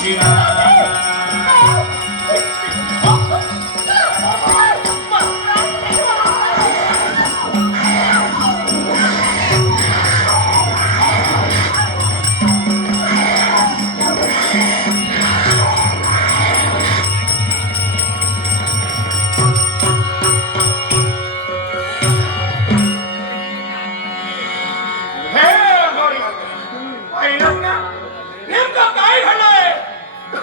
Krishna